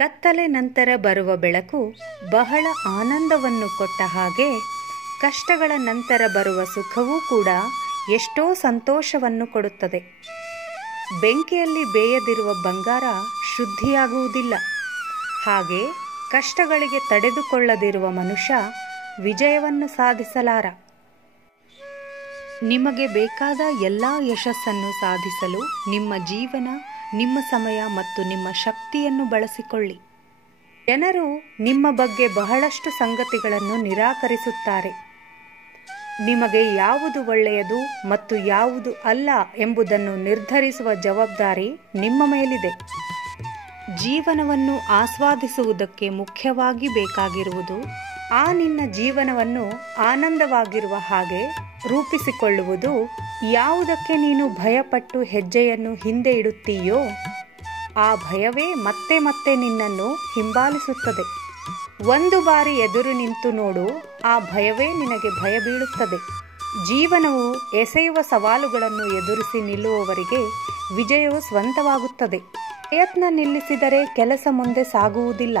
ಕತ್ತಲೆ ನಂತರ ಬರುವ ಬೆಳಕು ಬಹಳ ಆನಂದವನ್ನು ಕೊಟ್ಟ ಹಾಗೆ ಕಷ್ಟಗಳ ನಂತರ ಬರುವ ಸುಖವೂ ಕೂಡ ಎಷ್ಟೋ ಸಂತೋಷವನ್ನು ಕೊಡುತ್ತದೆ. ಬೆಂಕಿಯಲ್ಲಿ ಬೇಯದಿರುವ ಬಂಗಾರ ಶುದ್ಧಿಯಾಗುವುದಿಲ್ಲ. ಹಾಗೆ ಕಷ್ಟಗಳಿಗೆ ತಡೆದುಕೊಳ್ಳದಿರುವ ಮನುಷ್ಯ ವಿಜಯವನ್ನು ಸಾಧಿಸಲಾರ. ನಿಮಗೆ ಬೇಕಾದ ಎಲ್ಲ ಯಶಸ್ಸನ್ನು ಸಾಧಿಸಲು ನಿಮ್ಮ ಜೀವನ, ನಿಮ್ಮ ಸಮಯ ಮತ್ತು ನಿಮ್ಮ ಶಕ್ತಿಯನ್ನು ಬಳಸಿಕೊಳ್ಳಿ. ಜನರು ನಿಮ್ಮ ಬಗ್ಗೆ ಬಹಳಷ್ಟು ಸಂಗತಿಗಳನ್ನು ನಿರಾಕರಿಸುತ್ತಾರೆ. ನಿಮಗೆ ಯಾವುದು ಒಳ್ಳೆಯದು ಮತ್ತು ಯಾವುದು ಅಲ್ಲ ಎಂಬುದನ್ನು ನಿರ್ಧರಿಸುವ ಜವಾಬ್ದಾರಿ ನಿಮ್ಮ ಮೇಲಿದೆ. ಜೀವನವನ್ನು ಆಸ್ವಾದಿಸುವುದಕ್ಕೆ ಮುಖ್ಯವಾಗಿ ಬೇಕಾಗಿರುವುದು ಆ ನಿನ್ನ ಜೀವನವನ್ನು ಆನಂದವಾಗಿರುವ ಹಾಗೆ ರೂಪಿಸಿಕೊಳ್ಳುವುದು. ಯಾವುದಕ್ಕೆ ನೀನು ಭಯಪಟ್ಟು ಹೆಜ್ಜೆಯನ್ನು ಹಿಂದೆ ಇಡುತ್ತೀಯೋ ಆ ಭಯವೇ ಮತ್ತೆ ಮತ್ತೆ ನಿನ್ನನ್ನು ಹಿಂಬಾಲಿಸುತ್ತದೆ. ಒಂದು ಬಾರಿ ಎದುರು ನಿಂತು ನೋಡು, ಆ ಭಯವೇ ನಿನಗೆ ಭಯ ಬೀಳುತ್ತದೆ. ಜೀವನವು ಎಸೆಯುವ ಸವಾಲುಗಳನ್ನು ಎದುರಿಸಿ ನಿಲ್ಲುವವರಿಗೆ ವಿಜಯವು ಸ್ವಂತವಾಗುತ್ತದೆ. ಪ್ರಯತ್ನ ನಿಲ್ಲಿಸಿದರೆ ಕೆಲಸ ಮುಂದೆ ಸಾಗುವುದಿಲ್ಲ.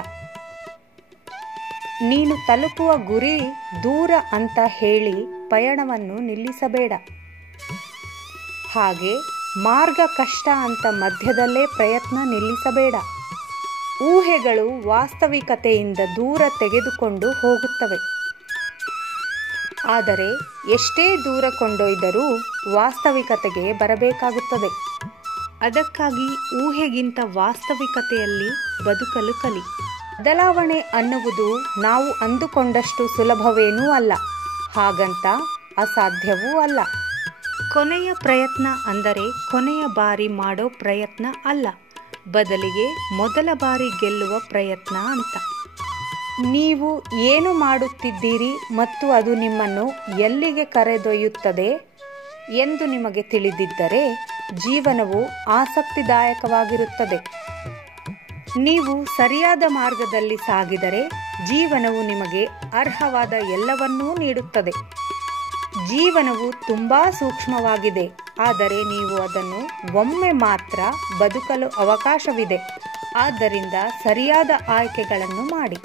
ನೀನು ತಲುಪುವ ಗುರಿ ದೂರ ಅಂತ ಹೇಳಿ ಪಯಣವನ್ನು ನಿಲ್ಲಿಸಬೇಡ. ಹಾಗೆ ಮಾರ್ಗ ಕಷ್ಟ ಅಂತ ಮಧ್ಯದಲ್ಲೇ ಪ್ರಯತ್ನ ನಿಲ್ಲಿಸಬೇಡ. ಊಹೆಗಳು ವಾಸ್ತವಿಕತೆಯಿಂದ ದೂರ ತೆಗೆದುಕೊಂಡು ಹೋಗುತ್ತವೆ. ಆದರೆ ಎಷ್ಟೇ ದೂರ ಕೊಂಡೊಯ್ದರೂ ವಾಸ್ತವಿಕತೆಗೆ ಬರಬೇಕಾಗುತ್ತದೆ. ಅದಕ್ಕಾಗಿ ಊಹೆಗಿಂತ ವಾಸ್ತವಿಕತೆಯಲ್ಲಿ ಬದುಕಲು ಕಲಿ. ಬದಲಾವಣೆ ಅನ್ನುವುದು ನಾವು ಅಂದುಕೊಂಡಷ್ಟು ಸುಲಭವೇನೂ ಅಲ್ಲ, ಹಾಗಂತ ಅಸಾಧ್ಯವೂ ಅಲ್ಲ. ಕೊನೆಯ ಪ್ರಯತ್ನ ಅಂದರೆ ಕೊನೆಯ ಬಾರಿ ಮಾಡೋ ಪ್ರಯತ್ನ ಅಲ್ಲ, ಬದಲಿಗೆ ಮೊದಲ ಬಾರಿ ಗೆಲ್ಲುವ ಪ್ರಯತ್ನ ಅಂತ. ನೀವು ಏನು ಮಾಡುತ್ತಿದ್ದೀರಿ ಮತ್ತು ಅದು ನಿಮ್ಮನ್ನು ಎಲ್ಲಿಗೆ ಕರೆದೊಯ್ಯುತ್ತದೆ ಎಂದು ನಿಮಗೆ ತಿಳಿದಿದ್ದರೆ ಜೀವನವು ಆಸಕ್ತಿದಾಯಕವಾಗಿರುತ್ತದೆ. ನೀವು ಸರಿಯಾದ ಮಾರ್ಗದಲ್ಲಿ ಸಾಗಿದರೆ ಜೀವನವು ನಿಮಗೆ ಅರ್ಹವಾದ ಎಲ್ಲವನ್ನೂ ನೀಡುತ್ತದೆ. ಜೀವನವು ತುಂಬ ಸೂಕ್ಷ್ಮವಾಗಿದೆ, ಆದರೆ ನೀವು ಅದನ್ನು ಒಮ್ಮೆ ಮಾತ್ರ ಬದುಕಲು ಅವಕಾಶವಿದೆ. ಆದ್ದರಿಂದ ಸರಿಯಾದ ಆಯ್ಕೆಗಳನ್ನು ಮಾಡಿ.